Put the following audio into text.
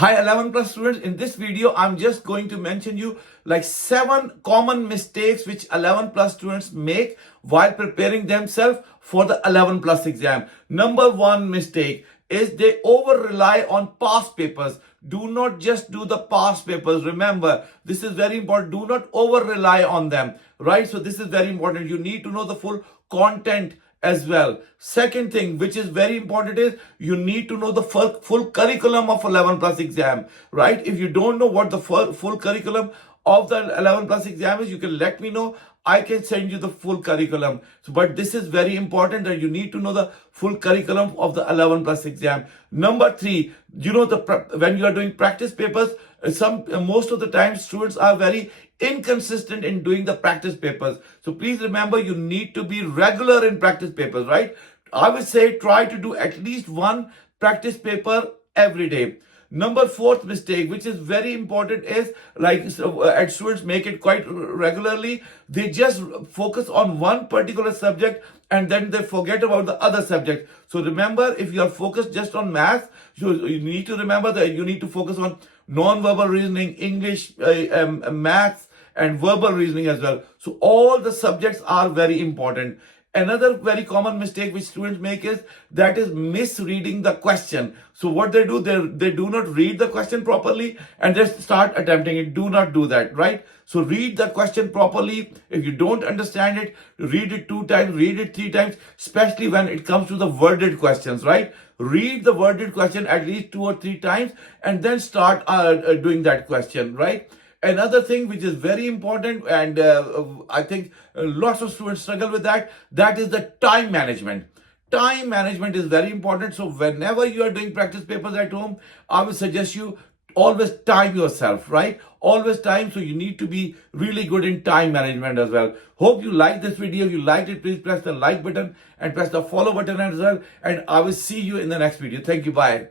Hi 11 plus students, in this video I'm just going to mention you like 7 common mistakes which 11 plus students make while preparing themselves for the 11 plus exam. Number 1 mistake is they over rely on past papers. Do not just do the past papers. Remember, this is very important. Do not over rely on them, right? So this is very important. You need to know the full content as well. Second thing, which is very important, is you need to know the full curriculum of 11 plus exam, right? If you don't know what the full curriculum of the 11 plus exam is, you can let me know. I can send you the full curriculum. So, but this is very important that you need to know the full curriculum of the 11 plus exam. Number 3, you know, when you are doing practice papers, most of the time students are very inconsistent in doing the practice papers. So please remember, you need to be regular in practice papers, right? I would say try to do at least one practice paper every day. Number 4th mistake, which is very important, is and students make it quite regularly. They just focus on one particular subject and then they forget about the other subject. So remember, if you are focused just on math, you need to remember that you need to focus on non-verbal reasoning, English, maths, and verbal reasoning as well. So all the subjects are very important. Another very common mistake which students make is misreading the question. So what they do, they do not read the question properly and just start attempting it. Do not do that, right? So read the question properly. If you don't understand it, read it 2 times, read it 3 times, especially when it comes to the worded questions, right? Read the worded question at least 2 or 3 times and then start doing that question, right? Another thing which is very important, and I think lots of students struggle with that is the time management. Time management is very important. So whenever you are doing practice papers at home, I would suggest you always time yourself, right? Always time. So you need to be really good in time management as well. Hope you like this video. If you liked it, please press the like button and press the follow button as well. And I will see you in the next video. Thank you. Bye.